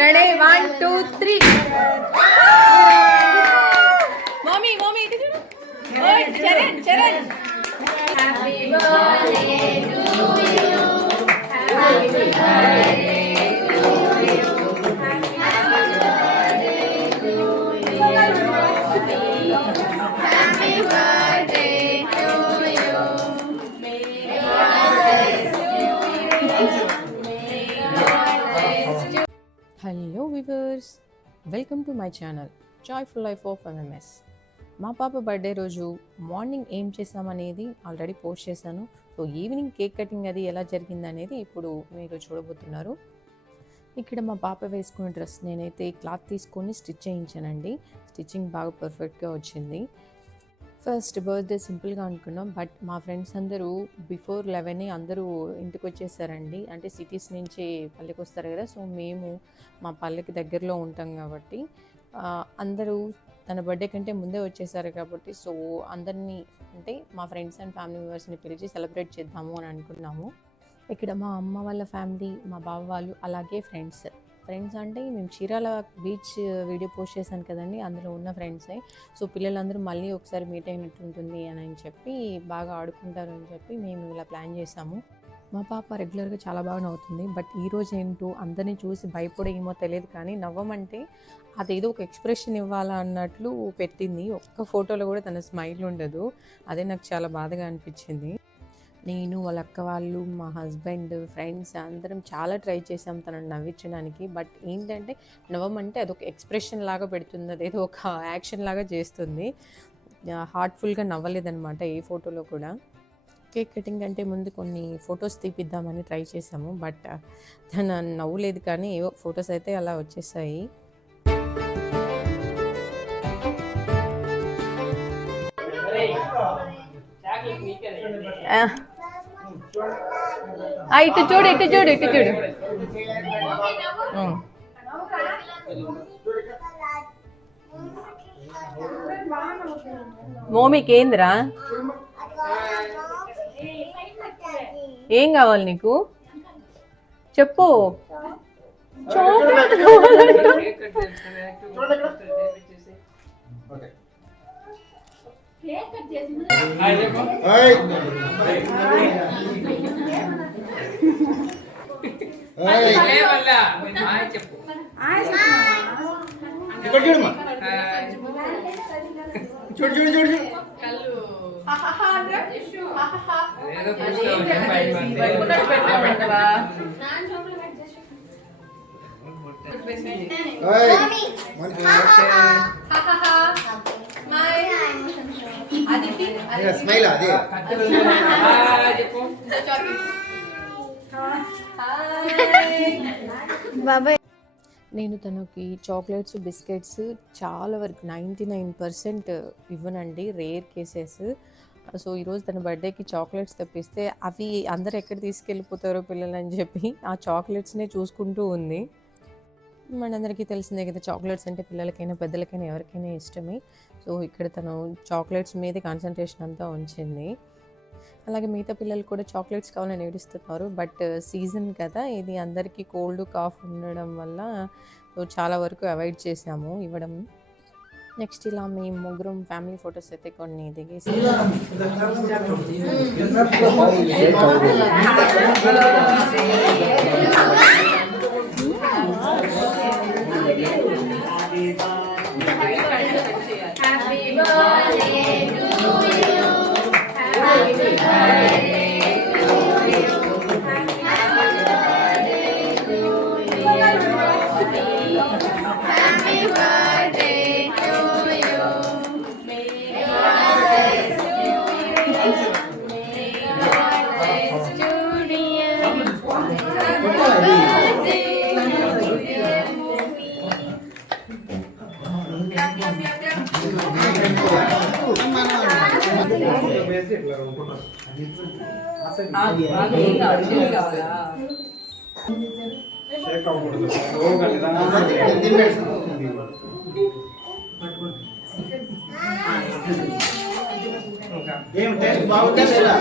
Ready 1 2 3 mummy mummy ఇటు చూడు ఓయ్ Charan Charan happy birthday to you happy birthday to you happy birthday to you hello viewers, welcome to my channel joyful life of MMS. మా పాప birthday రోజు morning ఏం చేసామనేది already post చేశాను. So evening cake cutting అది ఎలా జరిగింది అనేది ఇప్పుడు మీరు చూడబోతున్నారు. ఇక్కడ మా పాప వేసుకున్న డ్రెస్ నేనైతే క్లాత్ తీసుకొని స్టిచ్ చేయించానండి. స్టిచ్చింగ్ బాగా పర్ఫెక్ట్గా వచ్చింది. ఫస్ట్ బర్త్డే సింపుల్గా అనుకున్నాం, బట్ మా ఫ్రెండ్స్ అందరూ బిఫోర్ 11 అందరూ ఇంటికి వచ్చేసారండి. అంటే సిటీస్ నుంచి పల్లెకి వస్తారు కదా, సో మేము మా పల్లెకి దగ్గరలో ఉంటాం కాబట్టి అందరూ తన బర్త్డే కంటే ముందే వచ్చేసారు కాబట్టి సో అందరినీ అంటే మా ఫ్రెండ్స్ అండ్ ఫ్యామిలీ మెంబర్స్ని పిలిచి సెలబ్రేట్ చేద్దాము అని అనుకున్నాము. ఇక్కడ మా అమ్మ వాళ్ళ ఫ్యామిలీ, మా బావ వాళ్ళు, అలాగే ఫ్రెండ్స్ అంటే మేము చీరాల బీచ్ వీడియో పోస్ట్ చేశాను కదండి, అందులో ఉన్న ఫ్రెండ్సే. సో పిల్లలందరూ మళ్ళీ ఒకసారి మీట్ అయినట్టు ఉంటుంది అని చెప్పి బాగా ఆడుకుంటారు అని చెప్పి మేము ఇలా ప్లాన్ చేసాము. మా పాప రెగ్యులర్గా చాలా బాగా నవ్వుతుంది, బట్ ఈరోజు ఏంటో అందరినీ చూసి భయపడేమో తెలియదు కానీ నవ్వమంటే అదేదో ఒక ఎక్స్ప్రెషన్ ఇవ్వాలా అన్నట్లు పెట్టింది. ఒక్క ఫోటోలో కూడా తన స్మైల్ ఉండదు. అదే నాకు చాలా బాధగా అనిపించింది. నేను, వాళ్ళ అక్క వాళ్ళు, మా హస్బెండ్, ఫ్రెండ్స్ అందరం చాలా ట్రై చేసాం తనని నవ్వించడానికి. బట్ ఏంటంటే నవ్వమంటే అదొక ఎక్స్ప్రెషన్ లాగా పెడుతుంది, అదేదో ఒక యాక్షన్ లాగా చేస్తుంది. హార్ట్ఫుల్గా నవ్వలేదనమాట ఏ ఫోటోలో కూడా. కేక్ కటింగ్ అంటే ముందు కొన్ని ఫొటోస్ తీపిద్దామని ట్రై చేసాము, బట్ తన నవ్వులేదు కానీ ఏవో ఫొటోస్ అయితే అలా వచ్చేసాయి. ఇటు చూడు ఇటు చూడు ఇటు చూడు. మోమికి ఏందిరా, ఏం కావాలి నీకు చెప్పు. చాక్లెట్ చూడు చూడు చూడు స్మైల్ అదే బాబాయ్. నేను తనకి చాక్లెట్స్, బిస్కెట్స్ చాలా వరకు 99% ఇవ్వనండి, రేర్ కేసెస్. సో ఈరోజు తన బర్త్డేకి చాక్లెట్స్ తెప్పిస్తే అవి అందరు ఎక్కడ తీసుకెళ్ళిపోతారో పిల్లలు అని చెప్పి ఆ చాక్లెట్స్నే చూసుకుంటూ ఉంది. మనందరికీ తెలిసిందే కదా, చాక్లెట్స్ అంటే పిల్లలకైనా పెద్దలకైనా ఎవరికైనా ఇష్టమే. సో ఇక్కడ తను చాక్లెట్స్ మీదే కాన్సన్ట్రేషన్ అంతా ఉంచింది. అలాగే మిగతా పిల్లలు కూడా చాక్లెట్స్ కావాలని ఏడుస్తున్నారు, బట్ సీజన్ కదా ఇది, అందరికీ కోల్డ్ కాఫ్ ఉండడం వల్ల చాలా వరకు అవాయిడ్ చేసాము ఇవ్వడం. నెక్స్ట్ ఇలా మేము ముగ్గురం ఫ్యామిలీ ఫొటోస్ అయితే కొన్ని దిగేసి ఏం టేస్ట్ బాగుందా లేదా?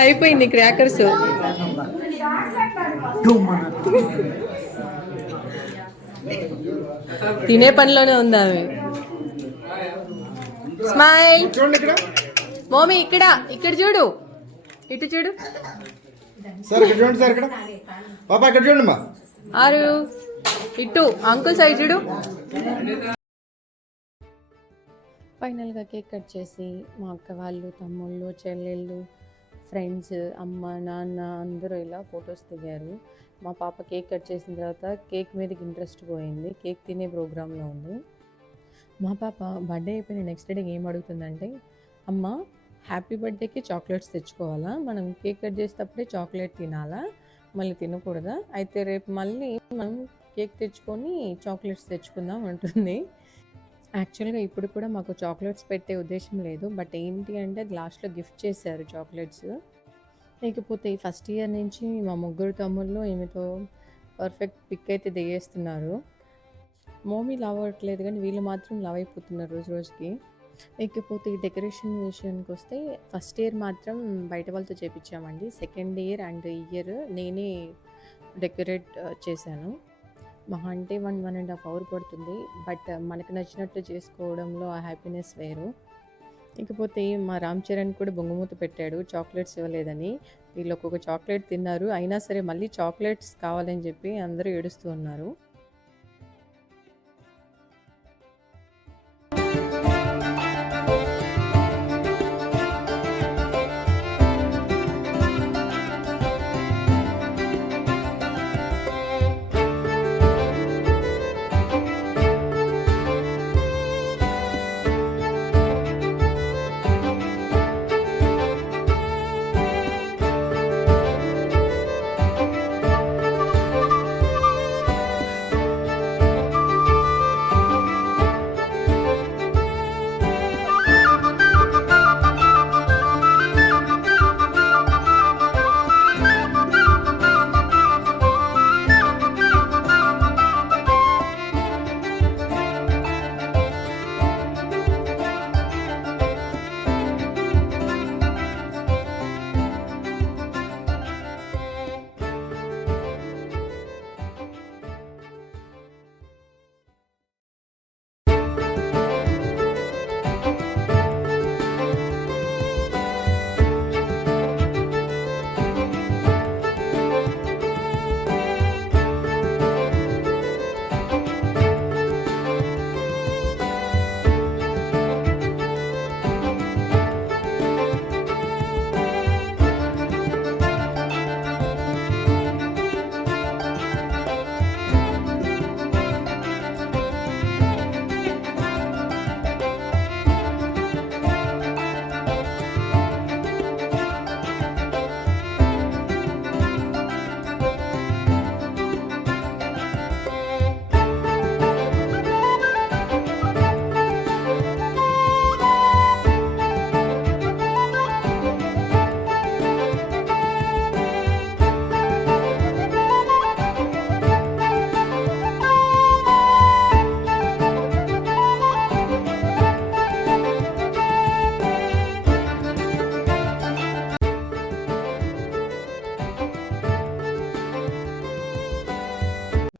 అయిపోయింది క్రాకర్స్. తినే పనిలోనే ఉంది ఆమె. స్మైల్. మమ్మీ ఇక్కడ ఇక్కడ చూడు, ఇటు చూడు. సార్ ఇక్కడ చూడండి, సార్ ఇక్కడ పాపా ఇక్కడ చూడండి మా. ఆరు ఇటు అంకుల్ సైడ్ చూడు. ఫైనల్గా కేక్ కట్ చేసి మా అక్క వాళ్ళు, తమ్ముళ్ళు, చెల్లెళ్ళు, ఫ్రెండ్స్, అమ్మ, నాన్న అందరూ ఇలా ఫొటోస్ దిగారు. మా పాప కేక్ కట్ చేసిన తర్వాత కేక్ మీదకి ఇంట్రెస్ట్ పోయింది, కేక్ తినే ప్రోగ్రాంలో ఉంది. మా పాప బర్త్డే అయిపోయిన నెక్స్ట్ డే ఏం అడుగుతుందంటే, అమ్మ హ్యాపీ బర్త్డేకి చాక్లెట్స్ తెచ్చుకోవాలా, మనం కేక్ కట్ చేసేటప్పుడే చాక్లెట్ తినాలా, మళ్ళీ తినకూడదా, అయితే రేపు మళ్ళీ మనం కేక్ తెచ్చుకొని చాక్లెట్స్ తెచ్చుకుందాం అంటుంది. యాక్చువల్గా ఇప్పుడు కూడా మాకు చాక్లెట్స్ పెట్టే ఉద్దేశం లేదు, బట్ ఏంటి అంటే అది లాస్ట్లో గిఫ్ట్ చేశారు చాక్లెట్స్. లేకపోతే ఈ ఫస్ట్ ఇయర్ నుంచి మా ముగ్గురు తమ్ముళ్ళు ఈమెతో పర్ఫెక్ట్ పిక్ అయితే దిగేస్తున్నారు. మమ్మీ లవ్ అవ్వట్లేదు కానీ వీళ్ళు మాత్రం లవ్ అయిపోతున్నారు రోజు రోజుకి. లేకపోతే ఈ డెకరేషన్ విషయానికి వస్తే ఫస్ట్ ఇయర్ మాత్రం బయట వాళ్ళతో చేయించామండి. సెకండ్ ఇయర్ అండ్ ఇయర్ నేనే డెకరేట్ చేశాను. మహా అంటే 1.5 hours పడుతుంది, బట్ మనకు నచ్చినట్టు చేసుకోవడంలో ఆ హ్యాపీనెస్ వేరు. ఇకపోతే మా రామ్ చరణ్ కూడా బొంగుమూత పెట్టాడు చాక్లెట్స్ ఇవ్వలేదని. వీళ్ళు ఒక్కొక్క చాక్లెట్ తిన్నారు, అయినా సరే మళ్ళీ చాక్లెట్స్ కావాలని చెప్పి అందరూ ఏడుస్తూ ఉన్నారు.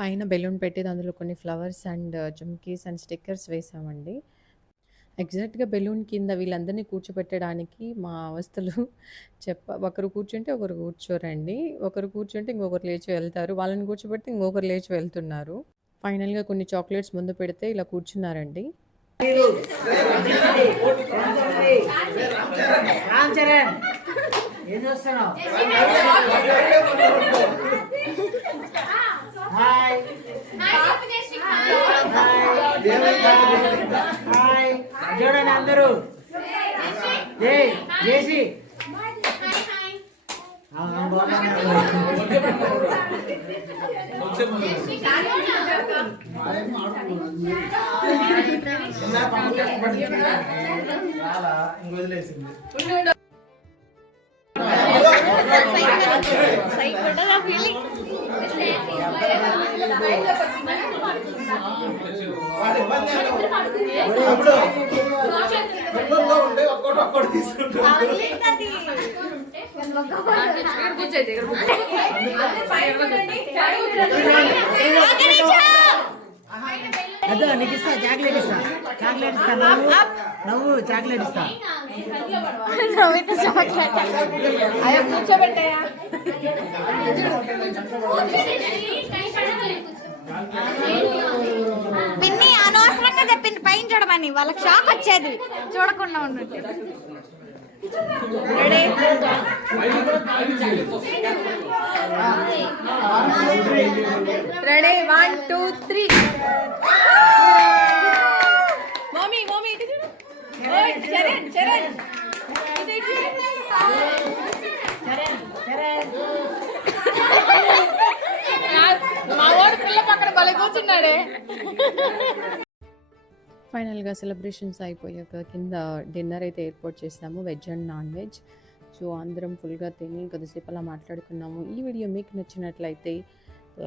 పైన బెలూన్ పెట్టేది అందులో కొన్ని ఫ్లవర్స్ అండ్ జుమ్కీస్ అండ్ స్టిక్కర్స్ వేసామండి. ఎగ్జాక్ట్‌గా బెలూన్ కింద వీళ్ళందరినీ కూర్చోపెట్టడానికి మా అవస్థలు ఒకరు కూర్చుంటే ఒకరు కూర్చోరండి. ఒకరు కూర్చుంటే ఇంకొకరు లేచి వెళ్తారు. వాళ్ళని కూర్చోబెడితే ఇంకొకరు లేచి వెళ్తున్నారు. ఫైనల్‌గా కొన్ని చాక్లెట్స్ ముందు పెడితే ఇలా కూర్చున్నారండి. రామ్ చరణ్ ఏం చూస్తున్నావు? హాయ్ హాయ్ చూడండి అందరూ చేసి అదో నీకు ఇస్తా చాక్లెట్ ఇస్తా నవ్వు చాక్లెట్ ఇస్తా కూర్చోబెట్టాయా పిన్ని అనవసరంగా చెప్పింది పైన చూడమని వాళ్ళకి షాక్ వచ్చేది చూడకుండా ఉండండి రెడీ 1 2 3 మమ్మీ ఇటు చూడు. ఓయ్ చరణ్ ఇటు మా వాడు పిల్ల పక్కన భలే కూర్చున్నాడే. ఫైనల్గా సెలబ్రేషన్స్ అయిపోయాక కింద డిన్నర్ అయితే ఏర్పాటు చేసాము, veg and non veg. So అందరం ఫుల్గా తిని కొద్దిసేపు అలా మాట్లాడుకున్నాము. ఈ వీడియో మీకు నచ్చినట్లయితే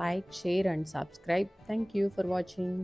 like, share and subscribe. Thank you for watching.